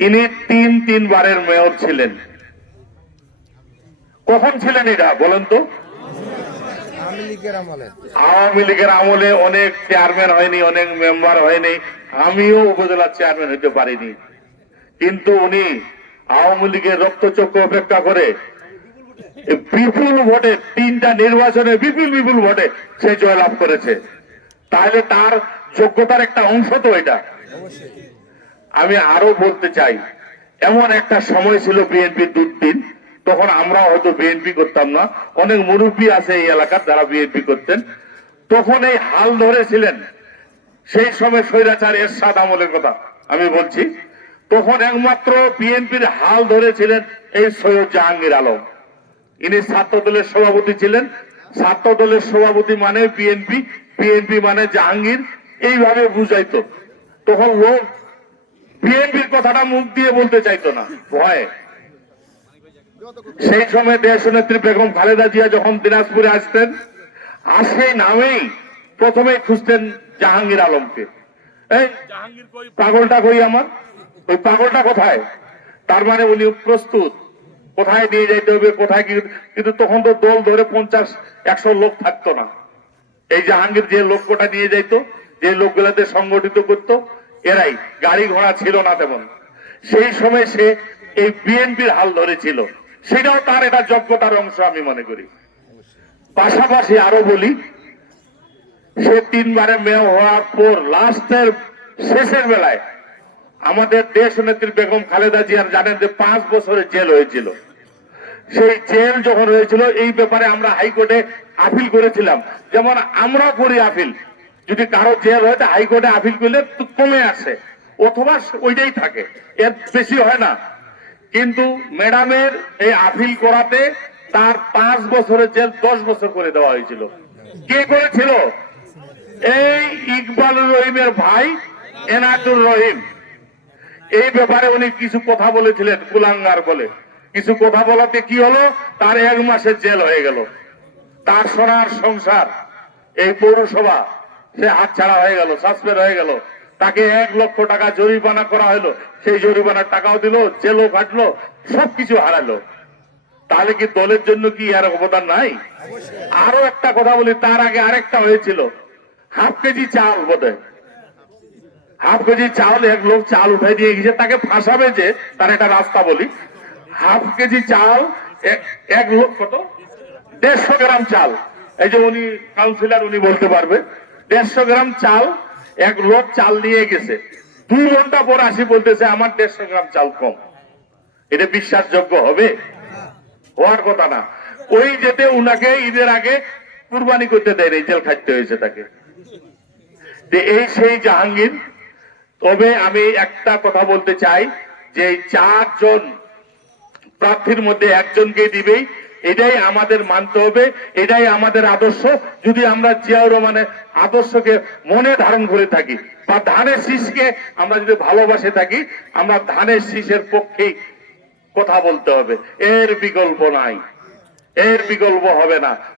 ইনি তিন তিনবারের মেয়র ছিলেন। কখন ছিলেন এটা, বলেন তো? আওয়ামী লীগের আমলে অনেক চেয়ারম্যান হয়নি, অনেক মেম্বার হয়নি। আমিও উপজেলার চেয়ারম্যান হইতে পারিনি। কিন্তু উনি আওয়ামী লীগের রক্তচক্র অপেক্ষা করে বিপুল ভোটে, তিনটা নির্বাচনে বিপুল বিপুল ভোটে সে জয়লাভ করেছে। তাহলে তার যোগ্যতার একটা অংশ তো এটা। আমি আরও বলতে চাই, এমন একটা সময় ছিল বিএনপির দুর্দিন তখন আমরা হয়তো বিএনপি করতাম না, অনেক মুরব্বী আছে এই এলাকার যারা বিএনপি করতেন, তখন এই হাল ধরেছিলেন, সেই সময় স্বৈরাচার এরশাদ আমলের কথা আমি বলছি, তখন একমাত্র বিএনপির হাল ধরেছিলেন এই সৈয়দ জাহাঙ্গীর আলম। ইনি ছাত্র দলের সভাপতি ছিলেন ছাত্র দলের সভাপতি মানে বিএনপি বিএনপি মানে জাহাঙ্গীর, এইভাবে বুঝাইতো। তখন লোক বিএনপির কথাটা মুখ দিয়ে বলতে চাইতো না। ভয়ে। সেই সময় দেশ নেত্রী বেগম খালেদা জিয়া যখন দিনাজপুরে আসতেন আসে নামেই প্রথমে খুঁজতেন জাহাঙ্গীর আলমকে। এই, পাগলটা কই আমার? ওই পাগলটা কোথায়? তার মানে উনি প্রস্তুত। কোথায় নিয়ে যাইতে হবে, কোথায় কিন্তু তখন তো দল ধরে পঞ্চাশ, একশো লোক থাকতো না। এই জাহাঙ্গীর যে লোকটা নিয়ে যাইতো, যে লোকগুলাতে সংগঠিত করত এরাই গাড়ি ঘোড়া ছিল না তেমন। সেই সময় সে এই বিএনপির হাল ধরেছিল। সেটাও তার এটা যোগ্যতার অংশ আমি মনে করি। পাশাপাশি আরও বলি, সে তিনবারে মেয়র হওয়ার পর লাস্টের শেষের বেলায় আমাদের দেশ নেত্রী বেগম খালেদা জিয়ার জানেন যে পাঁচ বছরের জেল হয়েছিল। সেই জেল যখন হয়েছিল, এই ব্যাপারে আমরা হাইকোর্টে আপিল করেছিলাম। যেমন আমরা করি আপিল যদি কারও জেল হয়, তো হাইকোর্টে আপিল করলে কমে আসে। অথবা ওইটাই থাকে। এর বেশি হয় না। কিন্তু ম্যাডামের এই আপিল করাতে তার পাঁচ বছরের জেল দশ বছর করে দেওয়া হয়েছিল। কে করেছিল? এই ইকবালুর রহিমের ভাই এনায়তুর রহিম। এই ব্যাপারে উনি কিছু কথা বলেছিলেন কুলাঙ্গার বলে। কিছু কথা বলাতে কি হলো? তার এক মাসের জেল হয়ে গেল। তার সোনার সংসার, এই পৌরসভা সে হাতছাড়া হয়ে গেল সাসপেন্ড হয়ে গেল। তাকে এক লক্ষ টাকা জরিমানা করা হলো। সেই জরিমানার টাকাও দিল, জেলও কাটলো সবকিছু হারালো। তাহলে কি দলের জন্য কি আর অবদান নাই? আরও একটা কথা বলি, তার আগে আরেকটা হয়েছিল। হাফ কেজি চাল বোধহয়। হাফ কেজি চাল, এক লোক চাল উঠাই দিয়ে গেছে, তাকে ফাঁসাবে যে, তার একটা রাস্তা বলি। হাফ কেজি চাল, এক লোক কত? দেড়শো গ্রাম চাল। এই যে উনি কাউন্সিলর উনি বলতে পারবে। দেড়শো গ্রাম চাল, এক লোক চাল নিয়ে গেছে। দুই ঘণ্টা পর আসি বলতেছে, আমার দেড়শো গ্রাম চাল কম। এটা বিশ্বাসযোগ্য হবে? হওয়ার কথা না। ওই যেতে উনাকে ঈদের আগে কুরবানি করতে দেয় জেল খাটতে হয়েছে তাকে। এই সেই জাহাঙ্গীর। তবে আমি একটা কথা বলতে চাই, যে চারজন প্রার্থীর মধ্যে একজনকে দিবেই এটাই আমাদের মানতে হবে, এটাই আমাদের আদর্শ। যদি আমরা জিয়াউর রহমানের আদর্শকে মনে ধারণ করে থাকি বা ধানের শীষকে আমরা যদি ভালোবাসে থাকি, আমরা ধানের শীষের পক্ষেই কথা বলতে হবে। এর বিকল্প নাই। এর বিকল্প হবে না।